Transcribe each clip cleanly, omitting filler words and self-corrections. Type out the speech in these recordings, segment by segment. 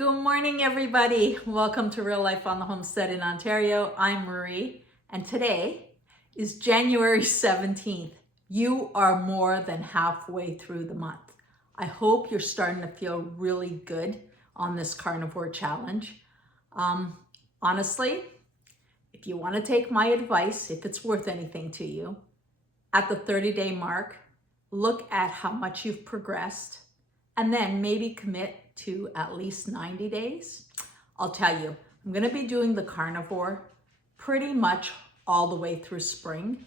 Good morning, everybody. Welcome to Real Life on the Homestead in Ontario. I'm Marie, and today is January 17th. You are more than halfway through the month. I hope you're starting to feel really good on this carnivore challenge. Honestly, if you want to take my advice, if it's worth anything to you, at the 30-day mark, look at how much you've progressed and then maybe commit to at least 90 days. I'll tell you, I'm going to be doing the carnivore pretty much all the way through spring.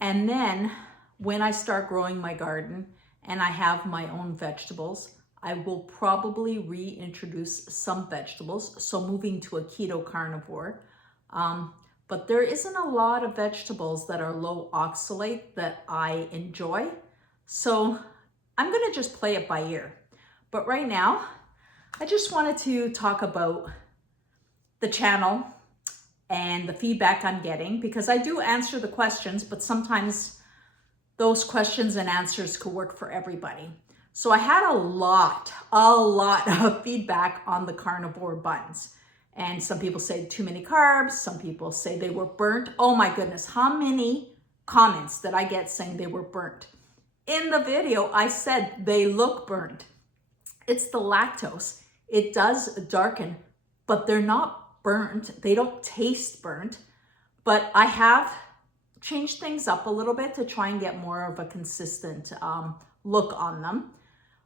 And then when I start growing my garden and I have my own vegetables, I will probably reintroduce some vegetables. So moving to a keto carnivore. But there isn't a lot of vegetables that are low oxalate that I enjoy. So I'm going to just play it by ear. But right now, I just wanted to talk about the channel and the feedback I'm getting, because I do answer the questions, but sometimes those questions and answers could work for everybody. So I had a lot of feedback on the carnivore buns. And some people say too many carbs. Some people say they were burnt. Oh my goodness, how many comments did I get saying they were burnt? In the video, I said they look burnt. It's the lactose. It does darken, but they're not burnt. They don't taste burnt. But I have changed things up a little bit to try and get more of a consistent look on them.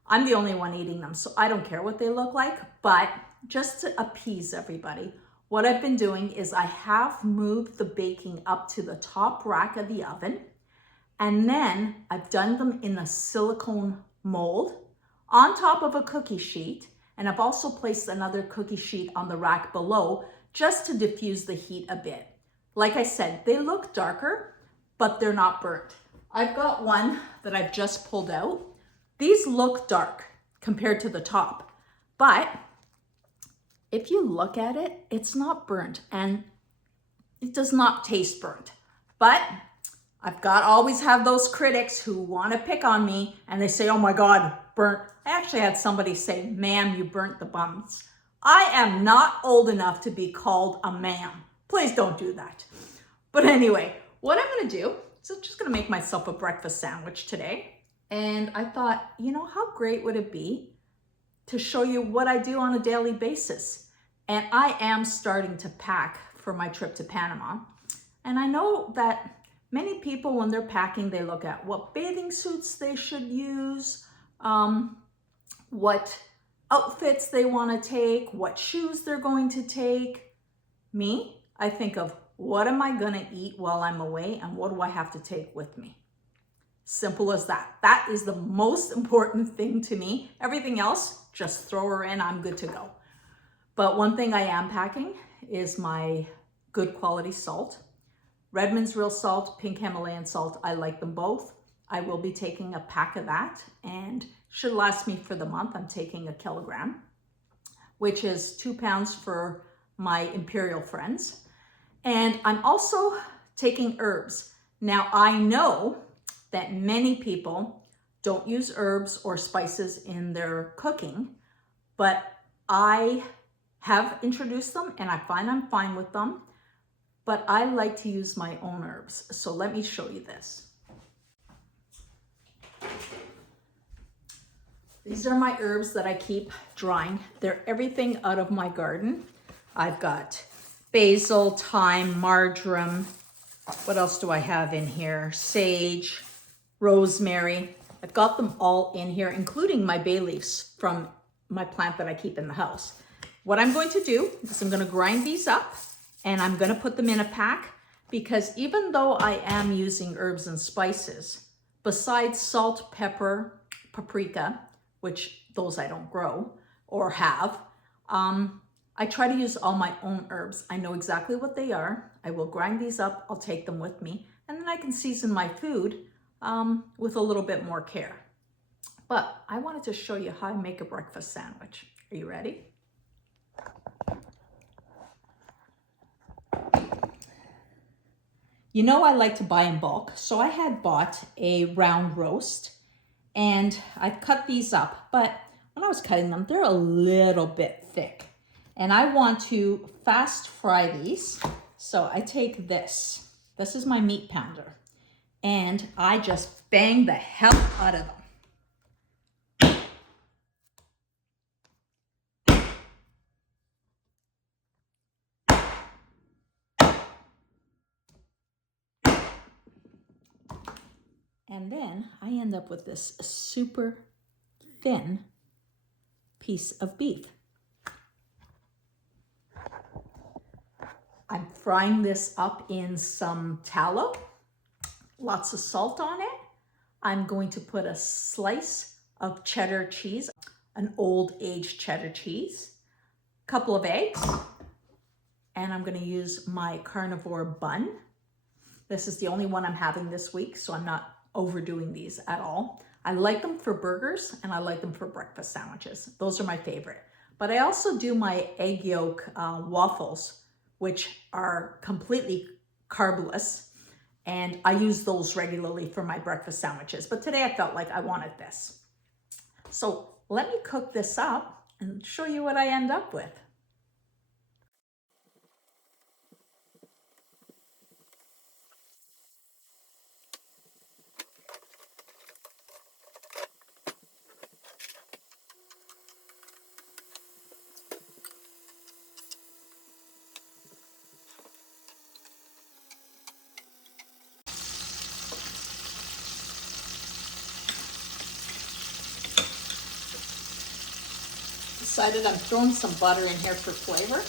I'm the only one eating them, so I don't care what they look like. But just to appease everybody, what I've been doing is I have moved the baking up to the top rack of the oven. And then I've done them in a silicone mold on top of a cookie sheet. And I've also placed another cookie sheet on the rack below just to diffuse the heat a bit. Like I said, they look darker, but they're not burnt. I've got one that I've just pulled out. These look dark compared to the top, but if you look at it, it's not burnt and it does not taste burnt. But I've always have those critics who want to pick on me and they say, oh my God, burnt. I actually had somebody say, ma'am, you burnt the buns. I am not old enough to be called a ma'am. Please don't do that. But anyway, what I'm going to do is I'm just going to make myself a breakfast sandwich today. And I thought, you know, how great would it be to show you what I do on a daily basis? And I am starting to pack for my trip to Panama. And I know that many people, when they're packing, they look at what bathing suits they should use, what outfits they want to take, what shoes they're going to take. Me, I think of what am I going to eat while I'm away and what do I have to take with me? Simple as that. That is the most important thing to me. Everything else, just throw her in, I'm good to go. But one thing I am packing is my good quality salt. Redmond's real salt, pink Himalayan salt, I like them both. I will be taking a pack of that and should last me for the month. I'm taking 1 kilogram, which is 2 pounds for my imperial friends. And I'm also taking herbs. Now I know that many people don't use herbs or spices in their cooking, but I have introduced them and I find I'm fine with them. But I like to use my own herbs. So let me show you this. These are my herbs that I keep drying. They're everything out of my garden. I've got basil, thyme, marjoram. What else do I have in here? Sage, rosemary. I've got them all in here, including my bay leaves from my plant that I keep in the house. What I'm going to do is I'm going to grind these up and I'm going to put them in a pack, because even though I am using herbs and spices, besides salt, pepper, paprika, which those I don't grow or have, I try to use all my own herbs. I know exactly what they are. I will grind these up. I'll take them with me, and then I can season my food with a little bit more care. But I wanted to show you how I make a breakfast sandwich. Are you ready? You know I like to buy in bulk, so I had bought a round roast and I've cut these up. But when I was cutting them, they're a little bit thick. And I want to fast fry these. So I take this. This is my meat pounder. And I just bang the hell out of them. And then I end up with this super thin piece of beef. I'm frying this up in some tallow, lots of salt on it. I'm going to put a slice of cheddar cheese, an old aged cheddar cheese, a couple of eggs, and I'm going to use my carnivore bun. This is the only one I'm having this week, so I'm not overdoing these at all. I like them for burgers and I like them for breakfast sandwiches. Those are my favorite. But I also do my egg yolk waffles, which are completely carbless, and I use those regularly for my breakfast sandwiches. But today I felt like I wanted this. So let me cook this up and show you what I end up with. Decided I'm throwing some butter in here for flavor.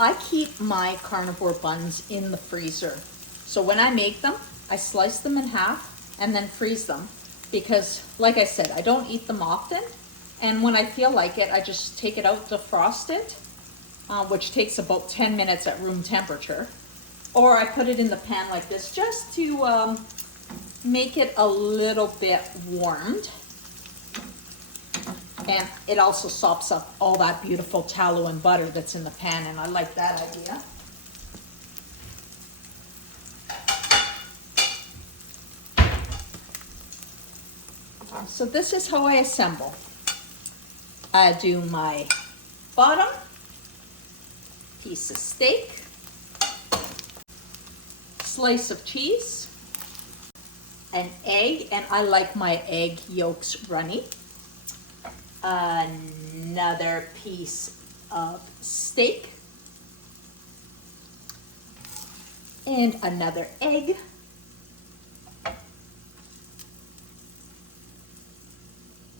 I keep my carnivore buns in the freezer. So when I make them, I slice them in half and then freeze them because, like I said, I don't eat them often. And when I feel like it, I just take it out, defrost it, which takes about 10 minutes at room temperature. Or I put it in the pan like this just to make it a little bit warmed. And it also sops up all that beautiful tallow and butter that's in the pan, and I like that idea. So this is how I assemble. I do my bottom, piece of steak, slice of cheese, an egg, and I like my egg yolks runny. Another piece of steak and another egg.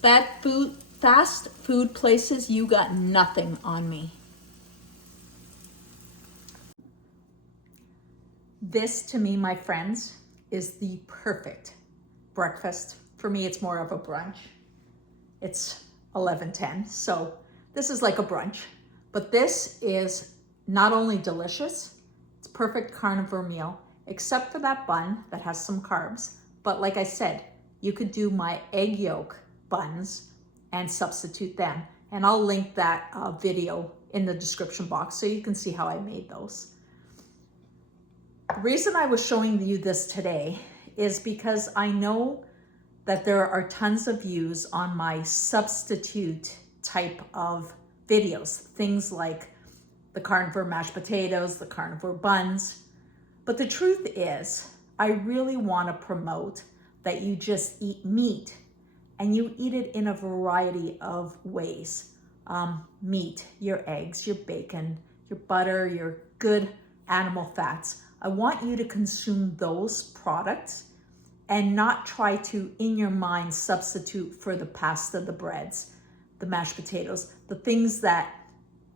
Fast food places, you got nothing on me. This, to me, my friends, is the perfect breakfast. For me, it's more of a brunch. It's 11:10, so this is like a brunch, but this is not only delicious, it's perfect carnivore meal, except for that bun that has some carbs. But like I said, you could do my egg yolk buns and substitute them, and I'll link that video in the description box so you can see how I made those. The reason I was showing you this today is because I know that there are tons of views on my substitute type of videos, things like the carnivore mashed potatoes, the carnivore buns. But the truth is, I really want to promote that you just eat meat and you eat it in a variety of ways. Meat, your eggs, your bacon, your butter, your good animal fats. I want you to consume those products and not try to, in your mind, substitute for the pasta, the breads. the mashed potatoes, the things that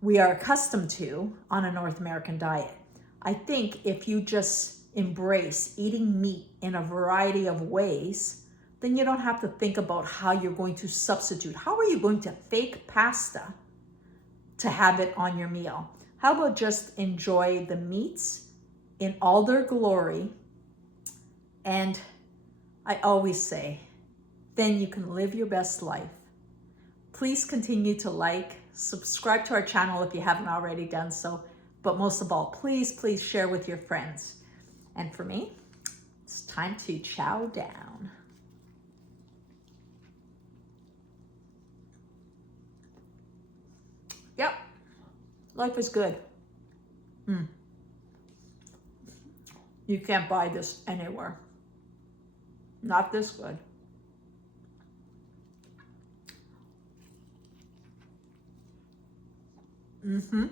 we are accustomed to on a North American diet. I think if you just embrace eating meat in a variety of ways, then you don't have to think about how you're going to substitute. How are you going to fake pasta to have it on your meal? How about just enjoy the meats in all their glory? And I always say, then you can live your best life. Please continue to like, subscribe to our channel if you haven't already done so. But most of all, please share with your friends. And for me, it's time to chow down. Yep, life is good. You can't buy this anywhere. Not this good. Mm-hmm.